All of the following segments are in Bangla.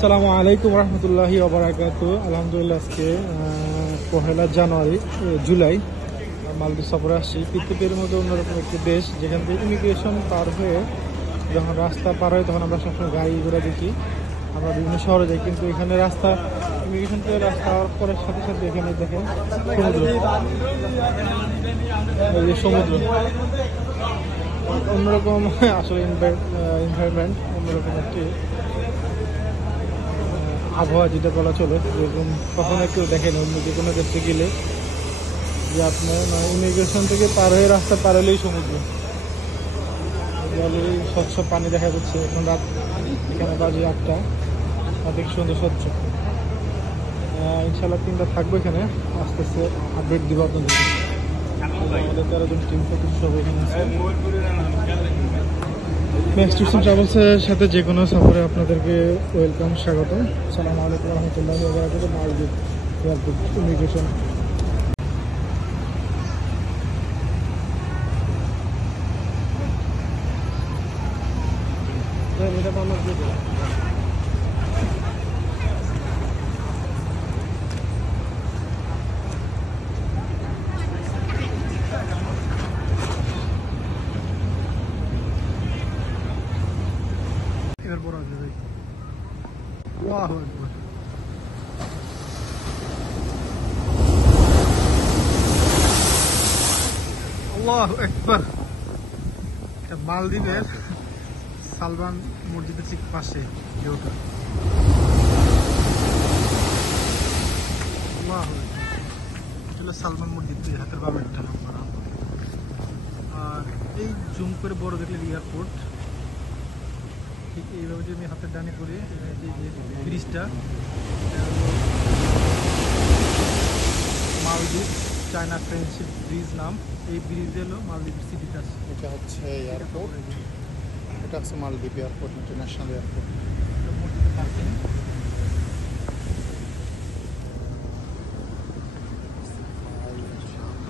আসসালামু আলাইকুম রহমতুল্লাহি ওয়া বারাকাতুহু। আলহামদুলিল্লাহ আজকে 1 জানুয়ারি জুলাই মালদ্বীপ সফরে আসছি। পৃথিবীর মধ্যে অন্যরকম একটি দেশ, যেখান থেকে ইমিগ্রেশন পার হয়ে যখন রাস্তা পার হয় তখন আমরা সবসময় গাড়ি ঘোড়া দেখি, আমরা বিভিন্ন শহরে যাই, কিন্তু এখানে রাস্তা ইমিগ্রেশন থেকে রাস্তা করার সাথে সাথে এখানে দেখেন সমুদ্র অন্যরকম আসলে এনভায়রনমেন্ট, অন্যরকম একটি আবহাওয়া যেটা বলা চলে, যেরকম কখনো কেউ দেখেন অন্য যে কোনো দেশে গেলে যে আপনার ইমিগ্রেশন থেকে পার হয়ে রাস্তা পার হলেই সমুদ্র, জলের স্বচ্ছ পানি দেখা যাচ্ছে। এখন রাত এখানে বাজে 8টা, রাতে কি সুন্দর স্বচ্ছ। ইনশাল্লাহ টিমটা থাকবো এখানে, আস্তে আস্তে আপডেট দিব আপনাদেরকে। আমাদের 13 জন টিম সব এখানে আছে। ম্যাক্স ট্যুরস ট্রাভেলসের সাথে যে কোনো সফরে আপনাদেরকে ওয়েলকাম, স্বাগতম। আসসালামু আলাইকুম রহমতুল্লাহি ওয়া বারাকাতুহু। মালদ্বীপ এয়ারপোর্ট ইমিগ্রেশন। এরপর আসবে ভাই। আল্লাহু আকবার। আল্লাহু আকবার। এটা মালদ্বীপের সালমান মসজিদের ঠিক পাশে ভিউটা। আল্লাহু আকবার। সালমান মসজিদ হাতের বামেরটা। আর এই জুম করে বড় দেখলেন এয়ারপোর্ট। ঠিক এইভাবে যদি আমি হাতের ডানে করে যে ব্রিজটা, মালদ্বীপ চায়না ফ্রেন্ডশিপ ব্রিজ নাম, এই ব্রিজ হলো মালদ্বীপের সিটিটা। এটা হচ্ছে এয়ারপোর্ট, এটা হচ্ছে মালদ্বীপ এয়ারপোর্ট, ইন্টারন্যাশনাল এয়ারপোর্ট।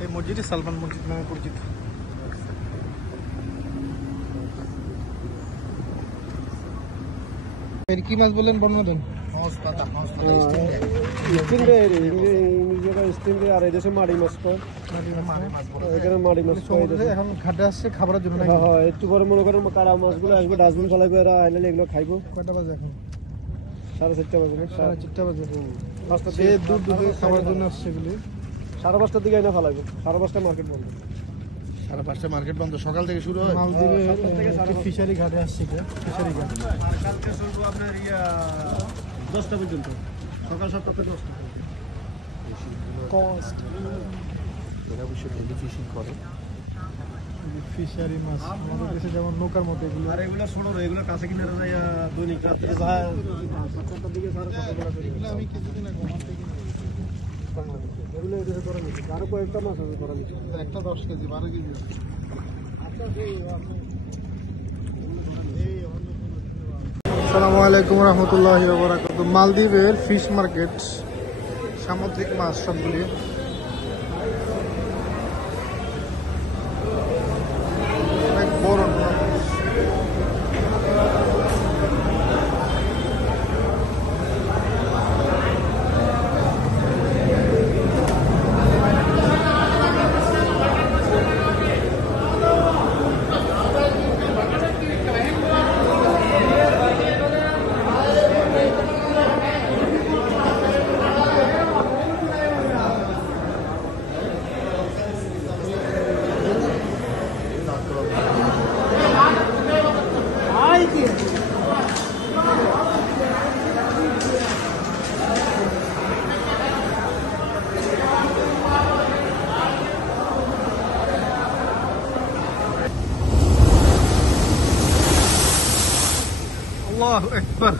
এই মসজিদটি সালমান মসজিদ নামে পরিচিত। কি মাছ বললেন, বর্ণনা দেন। আর এই দেশে মাড়ি মাছ পায়, এখানে মাড়ি মাছ এখন ঘাটে আসছে খাবারের জন্য। হ্যাঁ, একটু পরে মনে করেন কারা মাছগুলো আসবে, ডাস্টবিন ফেলাইবে, এরা আইলে এগুলো খাইবো। কয়টা বাজে এখন? 4:30 বাজে। 4:30 বাজে। 5টা সে দূর দূর থেকে খাবারের জন্য আসছে এগুলি। 5:30টার দিকে এনে ফেলাইবো। 5:30টায় মার্কেট বন্ধ। 5:30টায় মার্কেট বন্ধ, সকাল থেকে শুরু হয়। মালদ্বীপে ফিশারি ঘাটে আসছে, ফিশারি ঘাট। কালকে শুরু আপনার 10টা পর্যন্ত, সকাল 7টা থেকে 10টা পর্যন্ত। এরা অবশ্য ডেলি ফিশিং করে। ফিশারি মাছ আমাদের দেশে যেমন নৌকার মতো এগুলো। আর এগুলো ছোট, এগুলো কাছে কিনারে যায় দৈনিক রাত থেকে 7টার দিকে আমি কিছুদিন আগে এগুলো এদেশে করা নিচ্ছে। আরো কয়েকটা মাছ আছে করা নিচ্ছে, একটা 10 কেজি 12 কেজি। আসসালামু আলাইকুম রহমতুল্লাহি ওয়া বারাকাতুহু। মালদ্বীপের ফিশ মার্কেট, সামুদ্রিক মাছ সবগুলি। অনেক বড়। আল্লাহু আকবার।